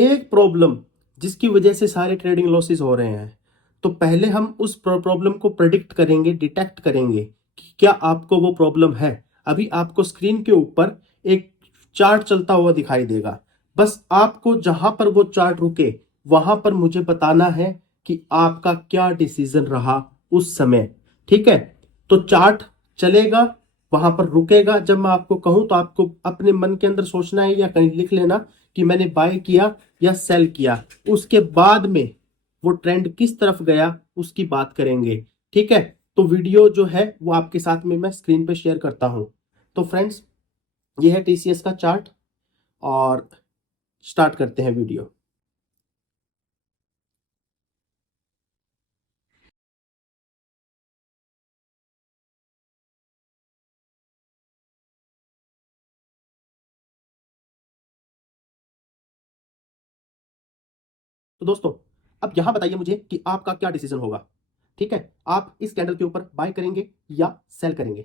एक प्रॉब्लम जिसकी वजह से सारे ट्रेडिंग लॉसेस हो रहे हैं। तो पहले हम उस प्रॉब्लम को प्रेडिक्ट करेंगे, डिटेक्ट करेंगे कि क्या आपको वो प्रॉब्लम है। अभी आपको स्क्रीन के ऊपर एक चार्ट चलता हुआ दिखाई देगा। बस आपको जहां पर वो चार्ट रुके वहां पर मुझे बताना है कि आपका क्या डिसीजन रहा उस समय। ठीक है, तो चार्ट चलेगा, वहां पर रुकेगा। जब मैं आपको कहूं तो आपको अपने मन के अंदर सोचना है या कहीं लिख लेना कि मैंने बाय किया या सेल किया। उसके बाद में वो ट्रेंड किस तरफ गया उसकी बात करेंगे। ठीक है, तो वीडियो जो है वो आपके साथ में मैं स्क्रीन पे शेयर करता हूं। तो फ्रेंड्स, ये है टीसीएस का चार्ट और स्टार्ट करते हैं वीडियो। तो दोस्तों, अब यहां बताइए मुझे कि आपका क्या डिसीजन होगा। ठीक है, आप इस कैंडल के ऊपर बाय करेंगे या सेल करेंगे।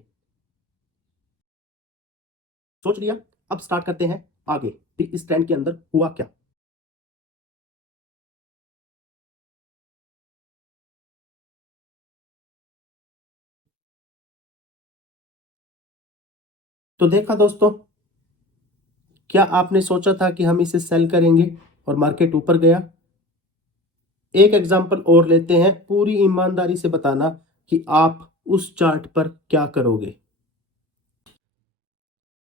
सोच लिया? अब स्टार्ट करते हैं आगे कि इस ट्रेंड के अंदर हुआ क्या। तो देखा दोस्तों, क्या आपने सोचा था कि हम इसे सेल करेंगे और मार्केट ऊपर गया। एक एग्जांपल और लेते हैं, पूरी ईमानदारी से बताना कि आप उस चार्ट पर क्या करोगे।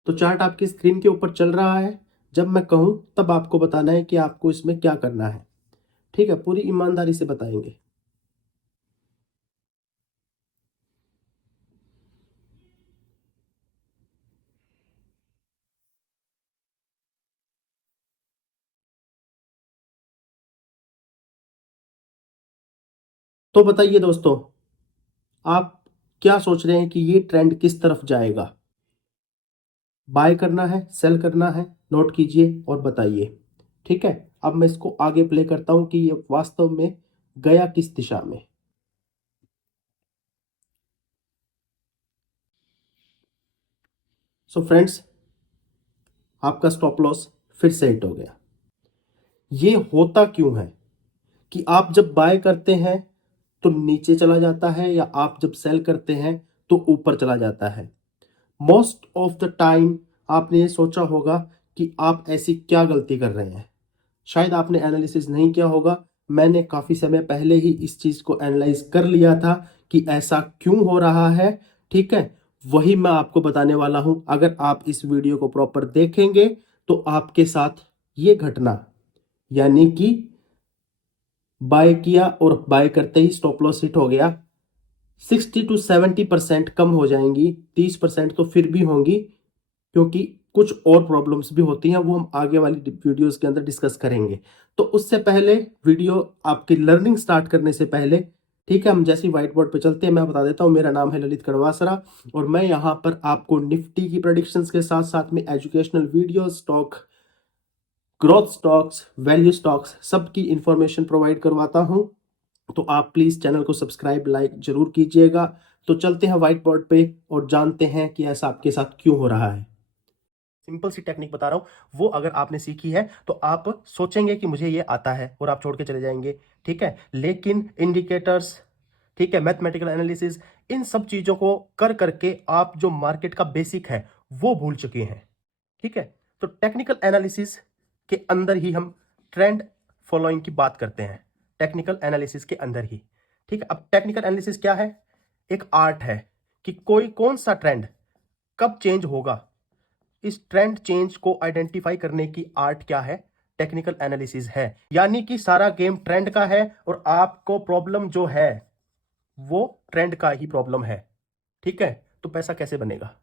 तो चार्ट आपकी स्क्रीन के ऊपर चल रहा है। जब मैं कहूं तब आपको बताना है कि आपको इसमें क्या करना है। ठीक है, पूरी ईमानदारी से बताएंगे। तो बताइए दोस्तों, आप क्या सोच रहे हैं कि ये ट्रेंड किस तरफ जाएगा। बाय करना है, सेल करना है, नोट कीजिए और बताइए। ठीक है, अब मैं इसको आगे प्ले करता हूं कि ये वास्तव में गया किस दिशा में। सो फ्रेंड्स, आपका स्टॉप लॉस फिर से हिट हो गया। ये होता क्यों है कि आप जब बाय करते हैं तो नीचे चला जाता है या आप जब सेल करते हैं तो ऊपर चला जाता है। मोस्ट ऑफ द टाइम आपने ये सोचा होगा कि आप ऐसी क्या गलती कर रहे हैं। शायद आपने एनालिसिस नहीं किया होगा। मैंने काफी समय पहले ही इस चीज को एनालाइज कर लिया था कि ऐसा क्यों हो रहा है। ठीक है, वही मैं आपको बताने वाला हूं। अगर आप इस वीडियो को प्रॉपर देखेंगे तो आपके साथ ये घटना, यानी कि बाय किया और बाय करते ही स्टॉप लॉस हिट हो गया, 60 to 70% कम हो जाएंगी। 30% तो फिर भी होंगी, क्योंकि कुछ और प्रॉब्लम्स भी होती हैं, वो हम आगे वाली वीडियोस के अंदर डिस्कस करेंगे। तो उससे पहले, वीडियो आपकी लर्निंग स्टार्ट करने से पहले, ठीक है, हम जैसे व्हाइट बोर्ड पे चलते हैं। मैं बता देता हूँ, मेरा नाम है ललित कड़वासरा और मैं यहाँ पर आपको निफ्टी की प्रेडिक्शंस के साथ साथ में educational video, stock growth stocks, value stocks, सबकी इंफॉर्मेशन प्रोवाइड करवाता हूं। तो आप प्लीज चैनल को सब्सक्राइब, लाइक जरूर कीजिएगा। तो चलते हैं व्हाइट बोर्ड पे और जानते हैं कि ऐसा आपके साथ क्यों हो रहा है। सिंपल सी टेक्निक बता रहा हूं, वो अगर आपने सीखी है तो आप सोचेंगे कि मुझे ये आता है और आप छोड़ के चले जाएंगे। ठीक है, लेकिन इंडिकेटर्स, ठीक है, मैथमेटिकल एनालिसिस, इन सब चीजों को कर करके आप जो मार्केट का बेसिक है वो भूल चुके हैं। ठीक है, तो टेक्निकल एनालिसिस के अंदर ही हम ट्रेंड फॉलोइंग की बात करते हैं। टेक्निकल एनालिसिस के अंदर ही। ठीक है, अब टेक्निकल एनालिसिस क्या है? एक आर्ट है कि कोई कौन सा ट्रेंड कब चेंज होगा। इस ट्रेंड चेंज को आइडेंटिफाई करने की आर्ट क्या है? टेक्निकल एनालिसिस है। यानी कि सारा गेम ट्रेंड का है और आपको प्रॉब्लम जो है वो ट्रेंड का ही प्रॉब्लम है। ठीक है, तो पैसा कैसे बनेगा?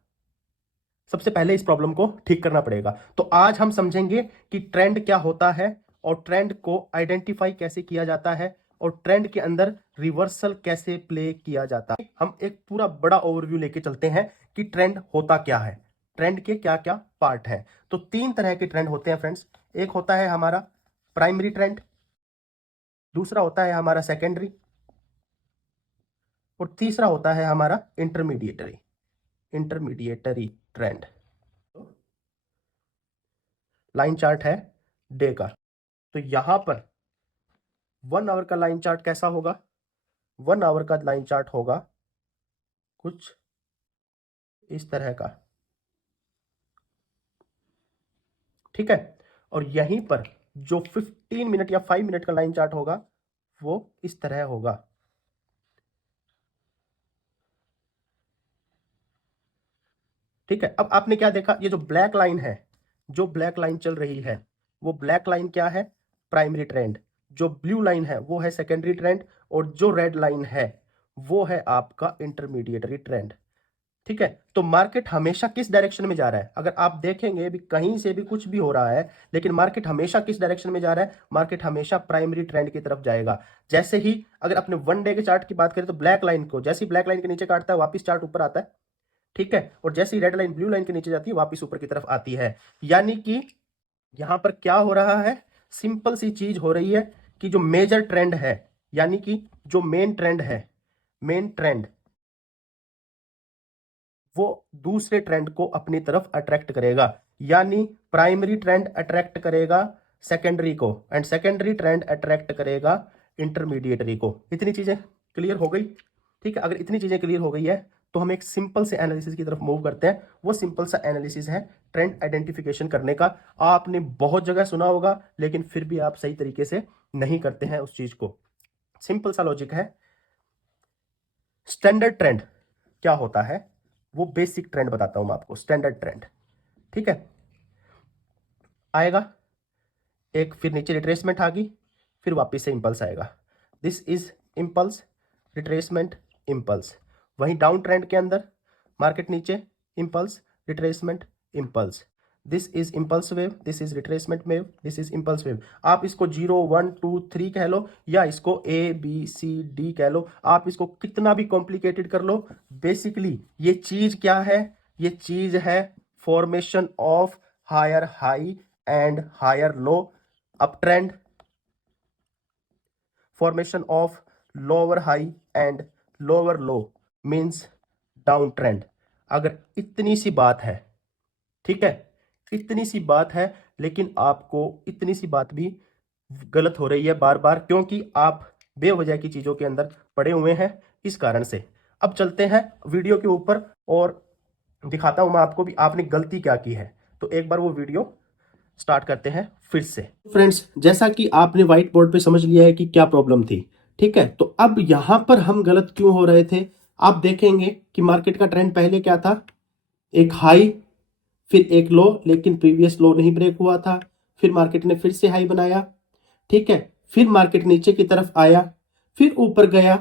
सबसे पहले इस प्रॉब्लम को ठीक करना पड़ेगा। तो आज हम समझेंगे कि ट्रेंड क्या होता है और ट्रेंड को आइडेंटिफाई कैसे किया जाता है और ट्रेंड के अंदर रिवर्सल कैसे प्ले किया जाता है। हम एक पूरा बड़ा ओवरव्यू लेके चलते हैं कि ट्रेंड होता क्या है, ट्रेंड के क्या क्या पार्ट है। तो तीन तरह के ट्रेंड होते हैं फ्रेंड्स। एक होता है हमारा प्राइमरी ट्रेंड, दूसरा होता है हमारा सेकेंडरी और तीसरा होता है हमारा intermediary intermediary trend. Line chart है डे का। तो यहां पर 1 आवर का लाइन चार्ट कैसा होगा? 1 आवर का लाइन चार्ट होगा कुछ इस तरह का, ठीक है। और यहीं पर जो 15 मिनट या 5 मिनट का लाइन चार्ट होगा वो इस तरह होगा, ठीक है। अब आपने क्या देखा, ये जो ब्लैक लाइन है, जो ब्लैक लाइन चल रही है, वो ब्लैक लाइन क्या है? Primary trend. जो ब्लू लाइन है वो है सेकेंडरी ट्रेंड, और जो रेड लाइन है वो है आपका इंटरमीडिएटरी ट्रेंड, ठीक है। तो मार्केट हमेशा किस डायरेक्शन में जा रहा है? अगर आप देखेंगे भी कहीं से भी कुछ भी हो रहा है, लेकिन मार्केट हमेशा किस डायरेक्शन में जा रहा है? मार्केट हमेशा प्राइमरी ट्रेंड की तरफ जाएगा। जैसे ही अगर अपने 1 डे के चार्ट की बात करें तो ब्लैक लाइन को जैसे ही ब्लैक लाइन के नीचे काटता है वापिस चार्ट ऊपर आता है, ठीक है। और जैसे ही रेड लाइन ब्लू लाइन के नीचे जाती है वापिस ऊपर की तरफ आती है। यानी कि यहां पर क्या हो रहा है? सिंपल सी चीज हो रही है कि जो मेजर ट्रेंड है, यानी कि जो मेन ट्रेंड है, मेन ट्रेंड वो दूसरे ट्रेंड को अपनी तरफ अट्रैक्ट करेगा। यानी प्राइमरी ट्रेंड अट्रैक्ट करेगा सेकेंडरी को, एंड सेकेंडरी ट्रेंड अट्रैक्ट करेगा इंटरमीडिएटरी को। इतनी चीजें क्लियर हो गई, ठीक है। अगर इतनी चीजें क्लियर हो गई है तो हम एक सिंपल से एनालिसिस की तरफ मूव करते हैं। वो सिंपल सा एनालिसिस है ट्रेंड आइडेंटिफिकेशन करने का। आपने बहुत जगह सुना होगा, लेकिन फिर भी आप सही तरीके से नहीं करते हैं उस चीज को। सिंपल सा लॉजिक है। स्टैंडर्ड ट्रेंड क्या होता है? वो बेसिक ट्रेंड बताता हूं मैं आपको। स्टैंडर्ड ट्रेंड, ठीक है, आएगा एक, फिर नीचे रिट्रेसमेंट आ गई, फिर वापस से इंपल्स आएगा। This is impulse, retracement, impulse. वहीं डाउन ट्रेंड के अंदर मार्केट नीचे, impulse, retracement, impulse. This is impulse wave, this is retracement wave, this is impulse wave. आप इसको 0 1 2 3 कह लो, या इसको ABCD कह लो, आप इसको कितना भी कॉम्प्लिकेटेड कर लो। बेसिकली ये चीज क्या है? ये चीज है formation of higher high and higher low up trend, formation of lower high and lower low means down trend. अगर इतनी सी बात है, ठीक है, इतनी सी बात है, लेकिन आपको इतनी सी बात भी गलत हो रही है बार बार, क्योंकि आप बेवजह की चीजों के अंदर पड़े हुए हैं, इस कारण से। अब चलते हैं वीडियो के ऊपर और दिखाता हूं मैं आपको भी आपने गलती क्या की है। तो एक बार वो वीडियो स्टार्ट करते हैं फिर से। फ्रेंड्स, जैसा कि आपने व्हाइट बोर्ड पे समझ लिया है कि क्या प्रॉब्लम थी, ठीक है। तो अब यहां पर हम गलत क्यों हो रहे थे? आप देखेंगे कि मार्केट का ट्रेंड पहले क्या था? एक हाई, फिर एक लो, लेकिन प्रीवियस लो नहीं ब्रेक हुआ था। फिर मार्केट ने फिर से हाई बनाया, ठीक है। फिर मार्केट नीचे की तरफ आया, फिर ऊपर गया,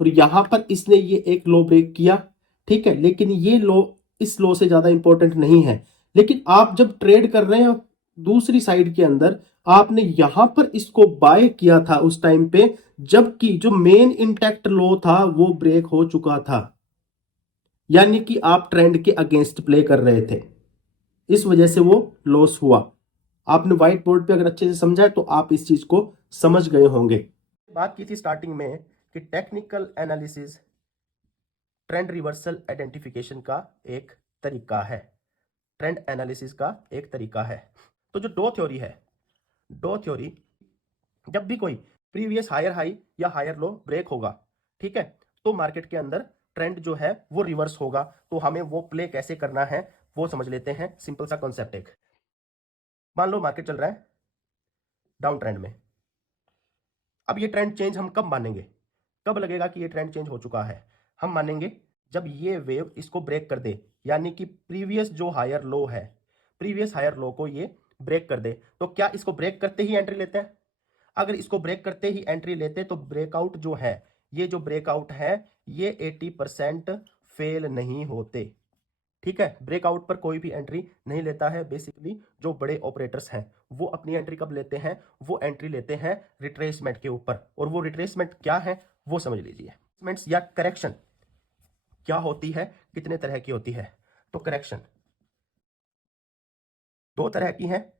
और यहां पर इसने ये एक लो ब्रेक किया, ठीक है। लेकिन ये लो इस लो से ज्यादा इंपॉर्टेंट नहीं है। लेकिन आप जब ट्रेड कर रहे हो दूसरी साइड के अंदर, आपने यहां पर इसको बाय किया था उस टाइम पे जबकि जो मेन इंटैक्ट लो था वो ब्रेक हो चुका था। यानी कि आप ट्रेंड के अगेंस्ट प्ले कर रहे थे, इस वजह से वो लॉस हुआ। आपने व्हाइट बोर्ड पे अगर अच्छे से समझा है तो आप इस चीज को समझ गए होंगे। बात की थी स्टार्टिंग में कि technical analysis trend reversal identification का एक तरीका है, ट्रेंड एनालिसिस का एक तरीका है। तो जो डो थ्योरी है, डो थ्योरी, जब भी कोई प्रीवियस हायर हाई या हायर लो ब्रेक होगा, ठीक है, तो मार्केट के अंदर ट्रेंड जो है वो रिवर्स होगा। तो हमें वो प्ले कैसे करना है वो समझ लेते हैं। सिंपल सा कॉन्सेप्ट एक, मान लो मार्केट चल रहा है डाउन ट्रेंड में। अब ये ट्रेंड चेंज हम कब मानेंगे? कब लगेगा कि ये ट्रेंड चेंज हो चुका है? हम मानेंगे जब ये वेव इसको ब्रेक कर दे, यानी कि प्रीवियस जो हायर लो है, प्रीवियस हायर लो को ये ब्रेक कर दे। तो क्या इसको ब्रेक करते ही एंट्री लेते हैं? अगर इसको ब्रेक करते ही एंट्री लेते तो ब्रेकआउट जो है, ये जो ब्रेकआउट है, ये 80% फेल नहीं होते, ठीक है। ब्रेकआउट पर कोई भी एंट्री नहीं लेता है। बेसिकली जो बड़े ऑपरेटर्स हैं वो अपनी एंट्री कब लेते हैं? वो एंट्री लेते हैं रिट्रेसमेंट के ऊपर। और वो रिट्रेसमेंट क्या है वो समझ लीजिए। रिट्रेसमेंट्स या करेक्शन क्या होती है, कितने तरह की होती है? तो करेक्शन दो तरह की है।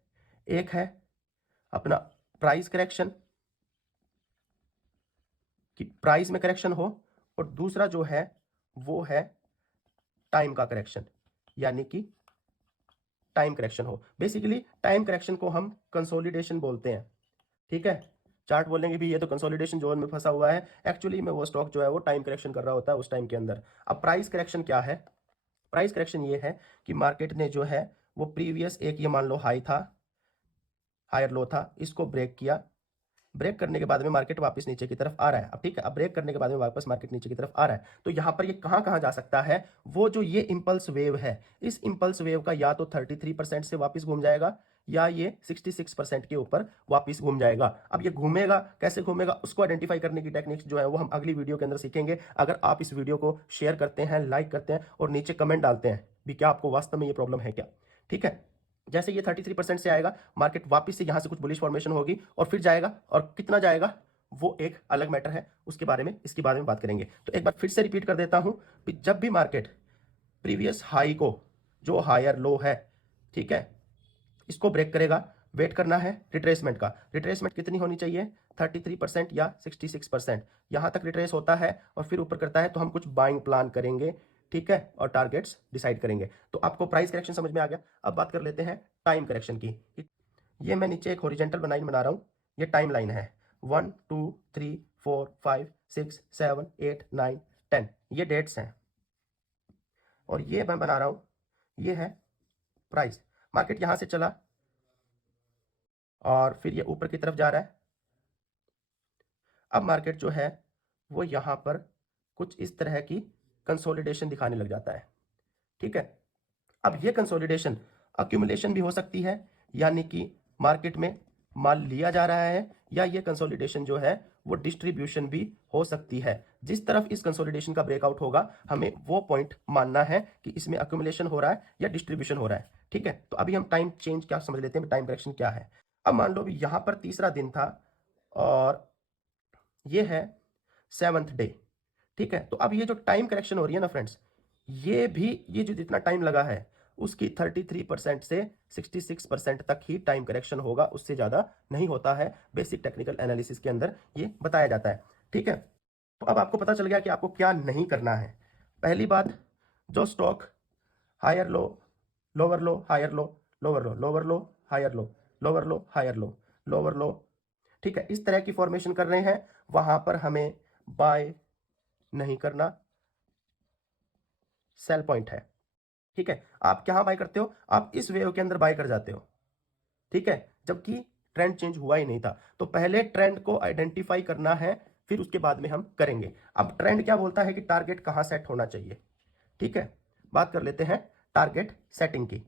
एक है अपना प्राइस करेक्शन, कि प्राइस में करेक्शन हो, और दूसरा जो है वो है टाइम का करेक्शन, यानी कि टाइम करेक्शन हो। बेसिकली टाइम करेक्शन को हम कंसोलिडेशन बोलते हैं। ठीक है। चार्ट बोलेंगे भी ये तो कंसोलिडेशन जोन में फंसा हुआ है, एक्चुअली में वो स्टॉक जो है वो टाइम करेक्शन कर रहा होता है उस टाइम के अंदर। अब प्राइस करेक्शन क्या है? प्राइस करेक्शन ये है कि मार्केट ने जो है वो प्रीवियस एक ये मान लो हाई था, हायर लो था, इसको ब्रेक किया, ब्रेक करने के बाद में मार्केट वापस नीचे की तरफ आ रहा है। अब ठीक है, अब ब्रेक करने के बाद में वापस मार्केट नीचे की तरफ आ रहा है, तो यहां पर ये कहां कहां जा सकता है? वो जो ये इंपल्स वेव है, इस इंपल्स वेव का या तो 33% से वापस घूम जाएगा या ये 66% के ऊपर वापस घूम जाएगा। अब ये घूमेगा कैसे घूमेगा, उसको आइडेंटिफाई करने की टेक्निक्स जो है वो हम अगली वीडियो के अंदर सीखेंगे। अगर आप इस वीडियो को शेयर करते हैं, लाइक करते हैं और नीचे कमेंट डालते हैं भी क्या आपको वास्तव में ये प्रॉब्लम है क्या, ठीक है। जैसे ये 33% से आएगा, मार्केट वापस से यहां से कुछ बुलिश फॉर्मेशन होगी और फिर जाएगा, और कितना जाएगा वो एक अलग मैटर है, उसके बारे में इसके बारे में बात करेंगे। तो एक बार फिर से रिपीट कर देता हूं, जब भी मार्केट प्रीवियस हाई को, जो हायर लो है, ठीक है, इसको ब्रेक करेगा, वेट करना है रिट्रेसमेंट का। रिट्रेसमेंट कितनी होनी चाहिए? 33% या 66%। यहां तक रिट्रेस होता है और फिर ऊपर करता है तो हम कुछ बाइंग प्लान करेंगे, ठीक है, और टारगेट्स डिसाइड करेंगे। तो आपको प्राइस करेक्शन समझ में आ गया। अब बात कर लेते हैं टाइम करेक्शन की। ये मैं नीचे एक हॉरिजॉन्टल लाइन बना रहा हूं, ये टाइम लाइन है। 1 2 3 4 5 6 7 8 9 10, ये डेट्स हैं। और ये मैं बना रहा हूं, ये है प्राइस। मार्केट यहां से चला और फिर ये ऊपर की तरफ जा रहा है। अब मार्केट जो है वो यहां पर कुछ इस तरह की कंसोलिडेशन दिखाने लग जाता है, ठीक है। अब ये कंसोलिडेशन अक्यूमुलेशन भी हो सकती है, यानी कि मार्केट में माल लिया जा रहा है, या ये कंसोलिडेशन जो है वो डिस्ट्रीब्यूशन भी हो सकती है। जिस तरफ इस कंसोलिडेशन का ब्रेकआउट होगा, हमें वो पॉइंट मानना है कि इसमें अक्यूमुलेशन हो रहा है या डिस्ट्रीब्यूशन हो रहा है, ठीक है। तो अभी हम टाइम चेंज क्या समझ लेते हैं, टाइम करेक्शन क्या है। अब मान लो भी यहां पर तीसरा दिन था और ये है 7th डे, ठीक है। तो अब ये जो टाइम करेक्शन हो रही है ना फ्रेंड्स, ये भी, ये जो जितना टाइम लगा है उसकी 33% से 66% तक ही टाइम करेक्शन होगा, उससे ज्यादा नहीं होता है। बेसिक टेक्निकल एनालिसिस के अंदर ये बताया जाता है, ठीक है। तो अब आपको पता चल गया कि आपको क्या नहीं करना है। पहली बात, जो stock higher low, lower low, higher low, lower low, lower low, higher low, lower low, higher low, lower low, ठीक है, इस तरह की फॉर्मेशन कर रहे हैं, वहां पर हमें बाय नहीं करना, सेल पॉइंट है, ठीक है। आप कहां बाय करते हो? आप इस वेव के अंदर बाय कर जाते हो, ठीक है, जबकि ट्रेंड चेंज हुआ ही नहीं था। तो पहले ट्रेंड को आइडेंटिफाई करना है, फिर उसके बाद में हम करेंगे। अब ट्रेंड क्या बोलता है कि टारगेट कहां सेट होना चाहिए, ठीक है। बात कर लेते हैं टारगेट सेटिंग की।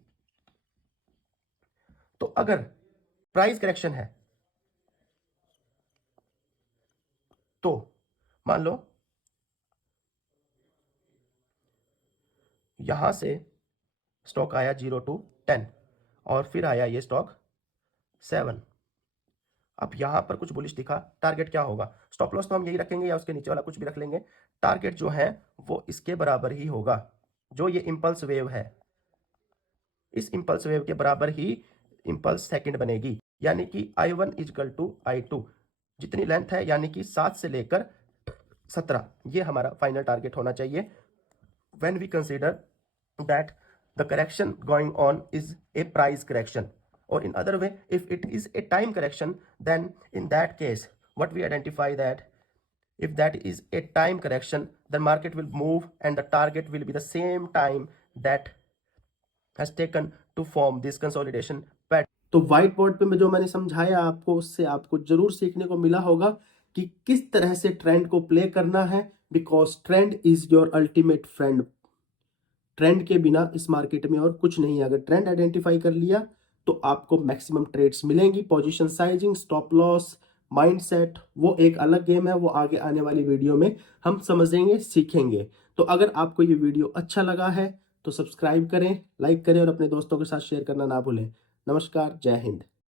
तो अगर प्राइस करेक्शन है तो मान लो यहां से स्टॉक आया 0 to 10 और फिर आया ये स्टॉक 7। अब यहां पर कुछ बुलिश दिखा, टारगेट क्या होगा? स्टॉप लॉस तो हम यही रखेंगे या उसके नीचे वाला कुछ भी रख लेंगे। टारगेट जो है वो इसके बराबर ही होगा, जो ये इंपल्स वेव है, इस इंपल्स वेव के बराबर ही इंपल्स सेकंड बनेगी, यानी कि I1 इजकल टू I2, जितनी लेंथ है यानी कि 7 से लेकर 17, ये हमारा फाइनल टारगेट होना चाहिए। When we consider that the correction going on is a price correction, or in other way, if it is a time correction, then in that case what we identify that if that is a time correction, the market will move and the target will be the same time that has taken to form this consolidation pattern। तो white board पे जो मैंने समझाया आपको, उससे आपको जरूर सीखने को मिला होगा कि किस तरह से ट्रेंड को प्ले करना है, because trend is your ultimate friend. Trend के बिना इस मार्केट में और कुछ नहीं है। अगर ट्रेंड आइडेंटिफाई कर लिया तो आपको मैक्सिमम ट्रेड्स मिलेंगी। Position sizing, stop loss, mindset, वो एक अलग गेम है, वो आगे आने वाली वीडियो में हम समझेंगे, सीखेंगे। तो अगर आपको ये वीडियो अच्छा लगा है तो सब्सक्राइब करें, लाइक करें और अपने दोस्तों के साथ शेयर करना ना भूलें। नमस्कार, जय हिंद।